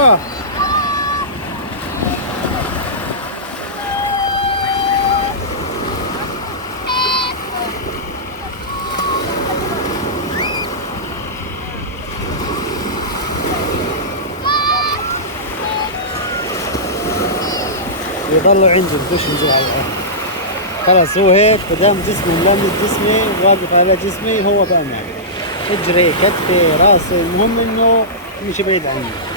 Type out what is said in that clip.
وراه. يضلوا عندي بدوش ينزل على الأرض. خلاص هو هيك قدام جسمي ملامس جسمي واقف على جسمي، هو بأمان. اجري كتفي راسي، المهم انه مش بعيد عني.